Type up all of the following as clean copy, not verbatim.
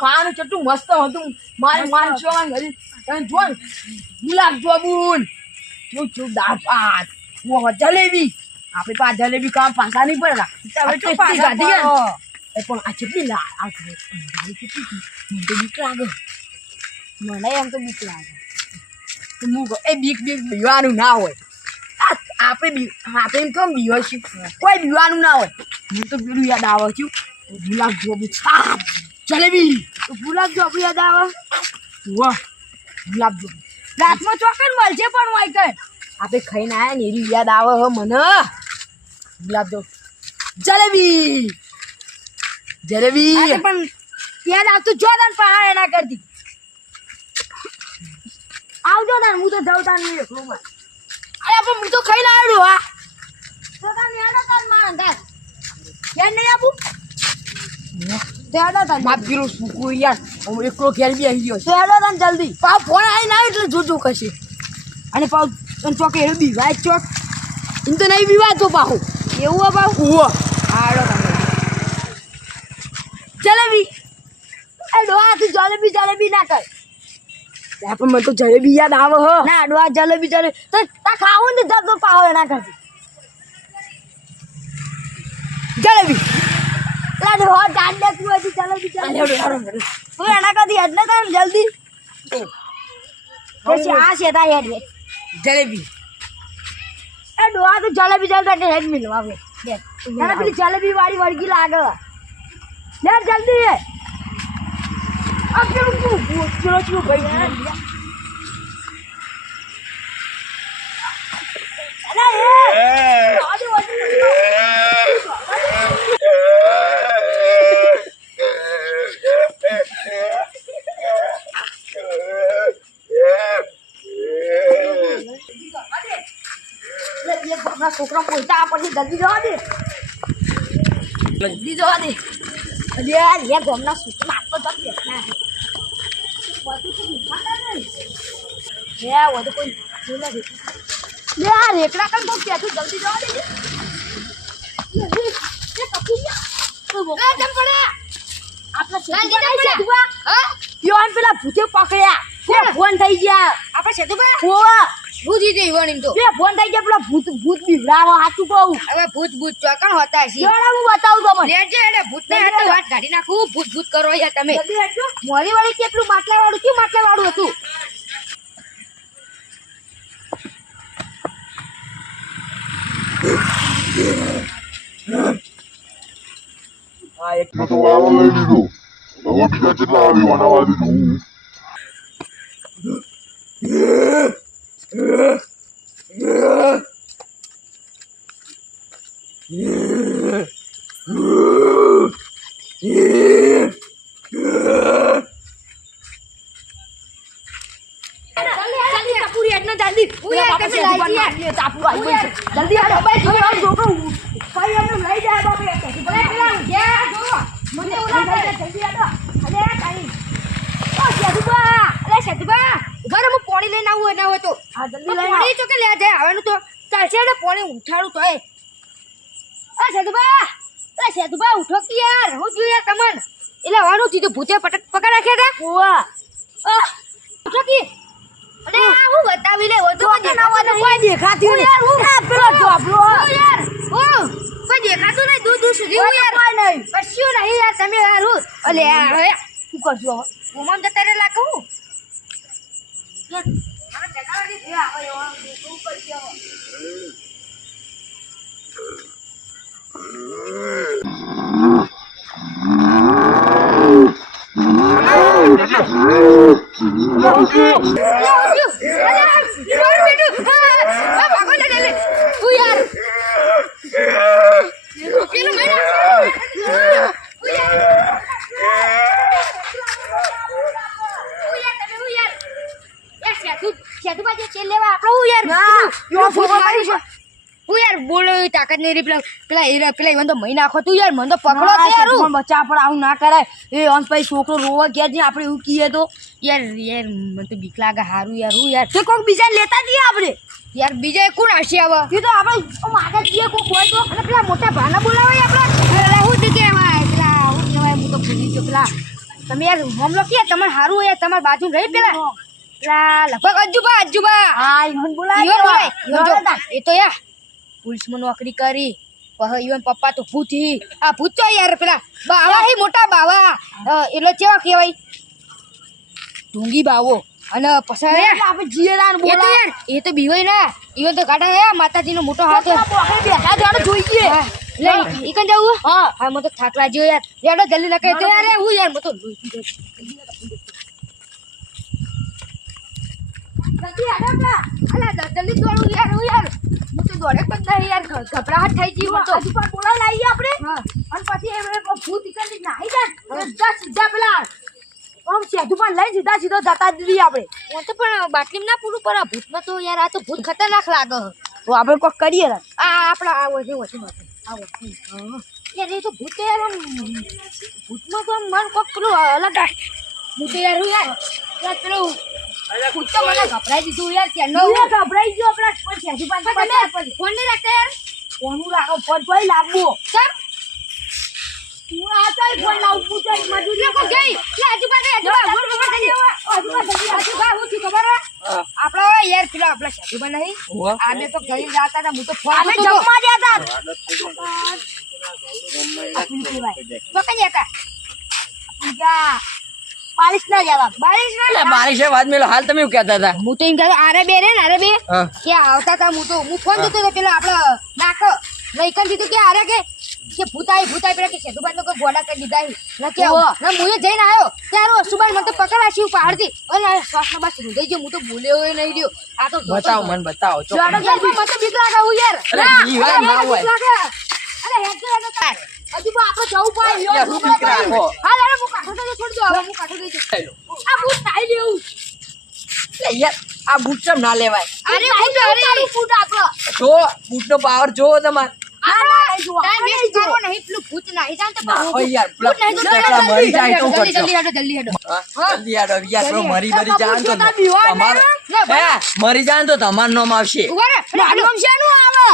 ખાવાનું કેટલું મસ્ત હતું માનશો ઘરે તમે જો ગુલાબ જાંબુન શું દાળ ભાત જલેબી આપણે પાસે જલેબી કામ પાછા નહીં પડે પણ આ કેટલી કેટલી મને તો બીક લાગે મને એમ તો બીક લાગે એ બીક બીવાનું ના હોય આપણે એમ કેમ બીવાશું કોઈ બીવાનું ના હોય મને તો પેલું યાદ આવે છું ગુલાબ જાંબુ જલેબી ગુલાબ જાંબુ યાદ આવે વાહ ગુલાબ જાંબુ રાતમાં ચોકન મળશે પણ હોય કઈ આપણે ખાઈને આવ્યા ને એની યાદ આવે હો મને ગુલાબ જાંબુ જલેબી પણ યાદ આવતું જો તને પહાડ એના કરતી આવજો ને હું તો જાઉં તાર નહીં એકલું અરે પણ હું તો ખાઈને આવ્યો હા તો તાર યાદ તાર માર તાર યાદ નહીં આપું તેડા તાર માપ ગીરો સુકુ યાર હું એકલો ઘેર બી આવી ગયો તેડા તાર જલ્દી પાવ ફોન આવીને આવે એટલે જોજો કશે અને પાવ ચોકે એ બીવાય ચોક એમ તો નહીં બીવાતો પાહુ એવું હો પાહુ હાડો જલેબી એ ડોહા તું જલેબી ના કર પણ મને તો જલેબી યાદ આવે હો ના ડોહા જલેબી તો તા ખાવું ને તો પાવ એના કરતી જલેબી લા ડોહા ડાંડ તું હજી જલેબી તું એના કરતી એટલે તાર જલ્દી પછી આ છે તા હેડ જલેબી એ ડોહા તો જલેબી જલ્દી હેડ મિલો આવે લે તારે પેલી જલેબી વાળી વળગી લાગે લે જલ્દી રે આ કેવું ચલો ભાઈ છોકરા પોતા પછી જલ્દી જવા દે યાર યાર ગમના સૂચના આપતો તક દેખના હે वो तो कोई बोला दे यार रेकड़ा कर तो क्या तू जल्दी जवा दे ये कपूरिया तो वो जम पड़े आपने सेतु पर है हुआ हां योन पेला भूते पकड़या ये फोन થઈ ગયા આપણે સેતુ પર હોવા ભૂત ઈ દેવણ એમ તો એ ફોન થઈ ગયા પેલા ભૂત બીવડાવો હાચું કહું હવે ભૂત ચોકણ હોતા છે જોડા હું બતાવું તમને લેજે એટલે ભૂત ને હાથ વાત કાઢી નાખું ભૂત કરો યાર તમે મોરી વાળી કેટલું માટલા વાળું હતું આ એક તો વાળો લઈ લીધો હવે બીજા કેટલા આવી વાળા દીધું જલ્દી આવો ભાઈ છોકરો ભાઈ એમને લઈ જાય બાપે પેલા ગયા જો મને ઓલા જલ્દી આવો અરે કાઈ ઓ સેતુબા ઘરે હું પાણી લઈને આવું ના હોય તો હા જલ્દી લઈ પાણી તો કે લે જાય આવવાનું તો ચાલશે ને પાણી ઉઠાડું તો એ સેતુબા ઉઠો કે યાર હું જોઈ યાર તમન એટલે આવવાનું તીધું ભૂતે પકડ રાખ્યા હતા ઓવા ઉઠો કે અરે હું બતાવી લે ઓ તો કોઈ દેખાતું નહીં યાર હું પેલો ઢોબલો યાર ઓ કોઈ દેખાતું નહીં દૂર સુધી હું યાર કોઈ નહીં કશું નહીં યાર તમે યાર હું અલે યાર શું કરજો હું મન જતા રે લાગુ યાર મને દેખાડી દે આવે શું કરજો તાકાત નહીં પેલા ઈવન તો મહી નાખો તું યાર મને તો પકડો યાર બચ્ચા પણ આવું ના કરાય એ ઓન પછી છોકરો રોવા ગયા છે આપણે એવું કહીએ તો યાર મને તો બીક લાગે હારું યાર હું યાર તે કોઈક બીજા લેતા જઈએ આપણે યાર બીજા કોણ હશે હવે એ તો આપણે માથા જઈએ કોઈક હોય તો અને પેલા મોટા ભાના બોલાવાય આપણે શું કહેવાય પેલા શું કહેવાય હું તો ભૂલી ગયો પેલા તમે યાર મામલો કે તમારે હારું યાર તમાર બાજુ રહી પેલા લગભગ અજ્જુબા હા ઈવન બોલાય ઈવન બોલાય ઈવન જો, એ તો યાર પોલીસમાં નોકરી કરી પછી ઈવન પપ્પા તો ભૂત હી આ ભૂત તો યાર પેલા બાવા હી મોટા બાવા એટલે કેવા કહેવાય ઢોંગી બાવો અને પછી યાર આપણે જીએલાન એ તો બોલાય યાર એ તો બીવાય ના ઈવન તો ગાડા હે માતાજીનો મોટો હાથ હે. બેઠા જાણે જોઈએ હા, લે ઈ કન જાવું હા હા મને તો થાક લાગ્યો યાર યાડો જલ્દી લખાય તો યાર હું યાર મને તો લોહી પી જલ્દી આડા અલા જલ્દી દોડું યાર હું યાર હું તો દોડે પણ નહીં યાર ઘબરાહટ થઈ ગઈ મને તો હજુ પણ બોલાય લાવીએ આપણે હા અને પછી એમને ભૂત નીકળી નાહી જાય સીધા પેલા આમ સેજુ પણ લઈ સીધો જતા જ રહીએ આપણે હું તો પણ બાટલીમાં ના પૂરું પર આ ભૂતમાં તો યાર આ તો ભૂત ખતરનાક લાગે તો આપણે કોક કરીએ ને આ આપણા આ વધે આવો યાર એ તો ભૂત તો યાર આમ ભૂતમાં તો આમ મન કોક પેલું અલગ હું તો યાર હું યાર પેલું ભૂત તો મને ગભરાઈ દીધું યાર ત્યાંનો ગભરાઈ ગયો આપણા પણ સેજુ પણ ફોન નહીં રાખતા યાર કોનું લાવો ફોન તોય લાવવો કેમ હું આ તો ફોન લાવવું તો મજૂરી લોકો ગઈ લે આજુબા હું ખબર થઈ આજુબા હું છું ખબર આપડા યાર પેલા આપડા સાધુબા નહીં આને તો ઘરે જાતા હતા હું તો ફોન આપણે કરતો હતો. જમવા જતા તો કઈ હતા જા પાલિશ ના જવા બારીશ ના બારીશ વાત મેલો હાલ તમે એવું કહેતા હતા હું તો એમ કહેતો આરે બે રે ને આરે બે હા. કે આવતા હતા હું ફોન જોતો હતો પેલા આપડા નાક લઈકન દીધું કે આરે કે ભૂતાઈ પેલા કે સેતુબાન તો કોઈ ગોડા કરી દીધા ના કે ના મુએ જઈને આવ્યો ત્યારે સુબાન મને તો પકડા શિવ પહાડથી અને શ્વાસનો બાસ રૂંધાઈ ગયો હું તો બોલ્યો નહીં રહ્યો આ તો બતાવો મને બતાવો ચોક. જાડો યાર મને તો બીક લાગે હું યાર અરે બી હોય, ના હોય. બીક લાગે અરે હેડ તો તાર હજુ બા આપણે જવું પડે યાર, હું બીક રાખો. હા લાડો હું કાઢો તો છોડ દો હવે હું કાઢો દઈ આ બૂટ તાઈ લેવું એટલે યાર આ બૂટ ચમ ના લેવાય અરે બૂટ અરે ફૂટ આપો જો બૂટ નો પાવર જો તમારે ટાઈમ વેસ્ટ કરો નહીં પેલું ભૂત નાહી જાવ તો ના હોય યાર ભૂત નહીં તો પેલા મરી જાય તો કરજો જલ્દી હેડો જલ્દી હેડો હા, જલ્દી યાર યાર પેલો મરી મરી જાય તો તમે બીવા તમારો ના, હે મરી જાય તો તમારું નામ આવશે ઉભા રે નામ શાનું આવે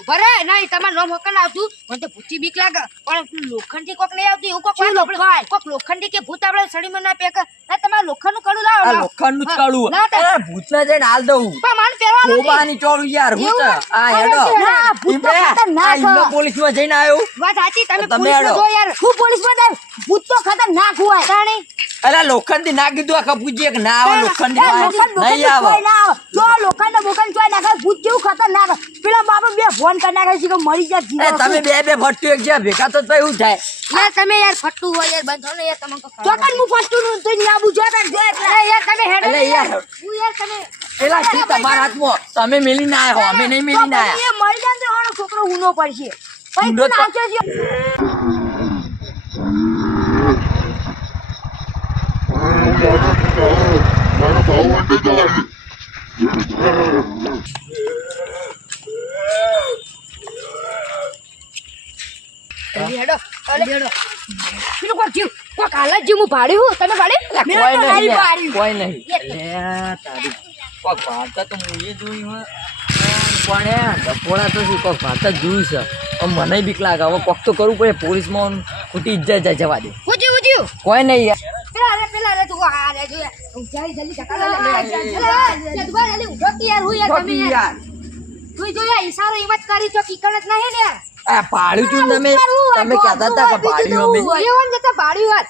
ઉભા રે નહીં તમાર નામ હોકન આવતું મને તો ભૂતથી બીક લાગે પણ લોખંડથી કોક નહીં આવતું એવું કોક વાત કોક લોખંડી કે ભૂત આપણે સડીમાં ના પેક ના તમારે લોખંડનું કડું લાવો આ લાવો. લોખંડનું જ હા, કાળું ના તો- અરે ભૂતને જઈને હાલ દઉં પણ મને પહેરવાનું નથી. ખોબાની ચોળું યાર હું તો એવું? આ હેડો ના, ભૂત તો ઈમરે, ખતરનાક આ ઈમનો હોય. પોલીસમાં જઈને આવ્યો વાત સાચી તમે તમે પોલીસમાં હેડો. જો યાર હું પોલીસ માં જાય ભૂત તો ખતરનાક હોય તાણી અરે લોખંડથી ના કીધું આ કપૂજીએ કે ના આવે લોખંડથી એ પાસે લોખંડ નહીં આવે ચોય ના આવે. જો લોખંડ બોખંડ ચોય નાખે ભૂત જેવું ખતરનાક હોય. પેલા બાપા બે ફોન કરી નાખે છે કે મરી જાય જીવો. એ તમે બે ફટતું એક જ્યાં ભેગા તો એવું થાય યાર તમે યાર ફટતું હોય યાર બંધ થો ને યાર તમને તો ચોકન હું ફસતું નું તો ના બુજો જો અરે યાર તમે હેડો અલે ને યાર. હું યાર તમે પેલા છે તમારા હાથમાં તમે મેલીને આયા હો અમે નહીં મેલીને આયા મરી જાય તો આનો છોકરો હુનો પડશે પછી હુંડો તું તો- નાચે છે મારા ભાવ માટે જવા જલ્દી હેડો જલ્દી હેડો પેલું કોક જીવ કોક હાલત જીવ હું ભાડ્યું હું તમે ભાડ્યું કોઈ મેં તો નહીં નહીં યાર, પાડ્યું. કોઈ નહીં લે તારી કોક ભાવતા તો હું એ જોયું હોય પણ એ ડફોડા તો શું કોક ભાવતા જ જોયું છે પણ મને બીક લાગે હવે કોક તો કરવું પડે પોલીસમાં ખોટી ઇજ્જત જાય જવા દે ઉજી ઉજી કોઈ નહીં યાર પેલા રે તું આ રે જો જલ્દી જલ્દી ધક્કા લે તું જલ્દી ઉઠો કે યાર હું યાર તમે ખોટી યાર યાર તું જો યાર ઈશારો એમ જ કરી તો કીકણ જ નહીં ને યાર આ પાડ્યું તું ને તમે કહેતા હતા કે પાડ્યું અમે એવું જતા ભાડ્યું યાર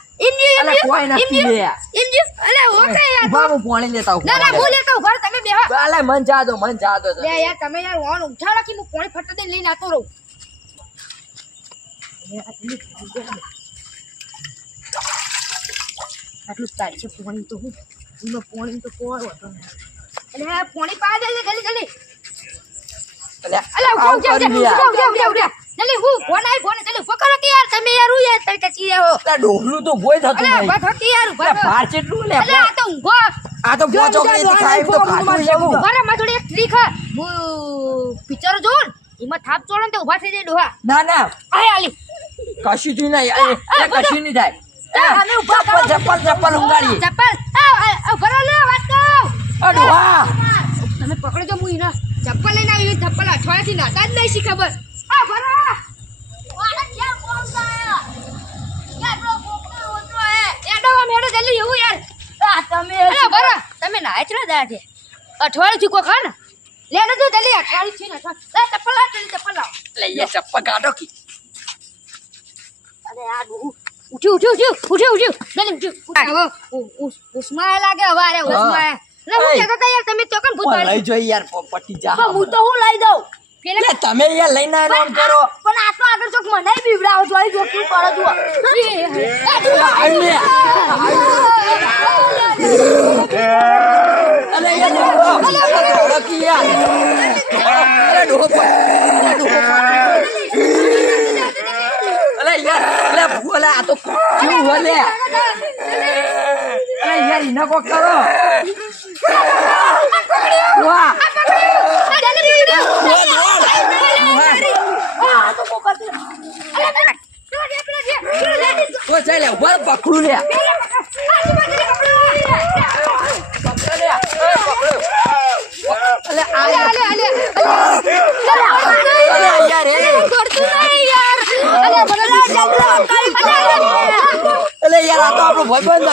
અલે કોઈ નથી લે ઇમજી અલે ઓકે યાર ઉભા હું પાણી લેતા આવું, ના ના પાણી બોલે તો ઘર તમે બેહો લેતા. અલે મન જા દો લે યાર તમે યાર ઓન ઉઠાડો કે હું પાણી ફટ દઈને લઈને આતો રહું આટલું તારી છે પાણી તો હું એમાં પાણી તો કોર હતો અલે આ પાણી પા દે જલ્દી જલ્દી અલે અલે આવું ઉઠો કરી લે યાર. જલ્દી હું ફોન આઈ ફોન જલ્દી પકડો કે યાર તમે યાર હું યાર તઈ કચી રહો આ ડોહલું તો ભોય થતું અલે નહીં. ઉભા થો કે યાર ઉભા અલે થો ભાર ચેટલું લે અલે આ તો ઊંઘો આ તો બોચો કે તો થાય એમ તો ખાતું છે હું. ઉભા રે મારી જોડે એક ટ્રીક હે હું પિક્ચર જોઉં ને એમાં થાપ ચોળે ને તો ઉભા થઈ જાય ડોહા ના ના આય આલી કશું થયું નહીં એ કશું નહીં થાય અમે ઉભા કરો. ચપ્પલ ઉંગાડીએ ચપ્પલ ઉભા રહો લે વાત કહું અરે વાહ તમે પકડજો હું એના ચપ્પલ લઈને આવી ચપ્પલ અઠવાડિયાથી નાતા જ નહીં શી ખબર આ ભરા વાડા ક્યાં કોમ થાય યાર બ્રો કોકનો ઓટો હે એડો અમે તમે નાય ચલા દા છે અઠવાડિયું થી કો ખા ને લેનો તો જલ્દી અઠવાડિયું થી ને લે ચપ્પલ લા જલ્દી ચપ્પલ લાવ લઈએ ચપ્પલ કાઢો કી અરે આ ઉઠ્યું જલ્દી ઉઠ્યું ઉસ્માય લાગે હવે અરે ઉસ્માય લે હું કહેતો તો યાર તમે તો કન ભૂત પણ લઈ જોઈ યાર પટી જા પણ હું તો હું લઈ દઉં પેલા લે તમે યાર લઈને આવો આમ કરો પણ આ તો આગળ ચોક મને બીવડાવો છો આવી જોખમ કરો છો આઈને અલે યાર કાઢો કી યાર અલે ડોહો અલે યાર અલે ભૂલા આ તો ક્યું વલે અલે યાર ઇના કો કરો વાહ ઓ ચાલે ઉપર પકડું લે અલે અલે યાર અલે યાર આ તો આપણો ભાઈબંધ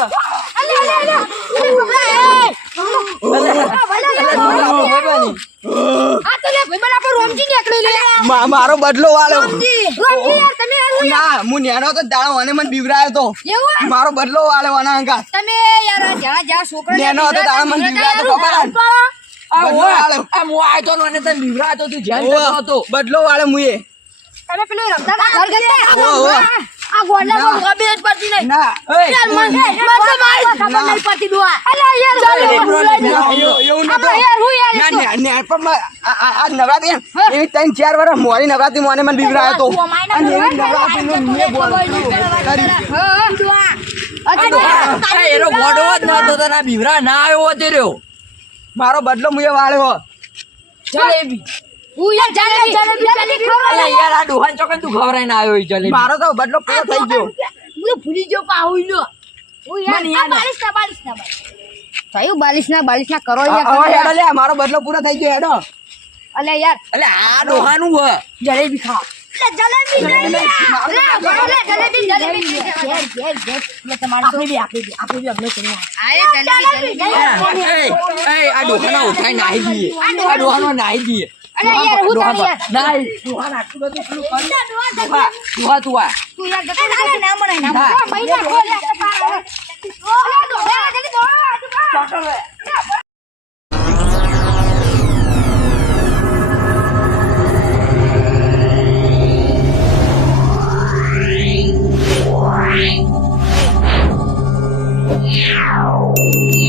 મારો બદલો વાળો ના હું નેનો તો દાડો અને મને બીવરાયો તો મારો બદલો વાળો આના અંકા તમે યાર જ્યાં જ્યાં છોકરા નેનો તો દાડો મને બીવરાયો તો બદલો વાળો મુએ તમે પેલું રમતા ઘર ગયા આ ગોળના પર ગમે જ પડતી નહીં ના યાર મને તો મારી ખબર નહીં પડતી દુઆ અલા યાર એવું આપણે યાર હું યાર આ નવરાત્રી એવી 3-4 વર્ષ મોરી નવરાત્રી મને મને બીવરાયો તો અને એવી નવરાત્રી નું મેં બોલ મારો બદલો મુએ વાળ્યો જલેબી હું યાર જલેબી મારો તો બદલો પૂરો થઈ ગયો હું ભૂલી ગયો પાહુઈ નો હું યાર મને યાદ 42 થયું 42 ના કરો હવે યાર હેડો લે મારો બદલો પૂરો થઈ ગયો હેડો અલે યાર એટલે આ ડોહાનું હ જલેબી ખાઓ જલેબી જલેબી તમારે આપણે બી અમને કરી આરે જલેબી આ ડોહાનો ઉઠાઈ નાહી દઈએ આ ડોહાનો નાહી દઈએ અલે યાર હું તારી યાર નાહી ડોહાના આટલું બધું પેલું કરી ડોહા તું આ તું યાર જતો ના મને ના હા. મહિના ખોલ જલ્દી દોડ Yeah.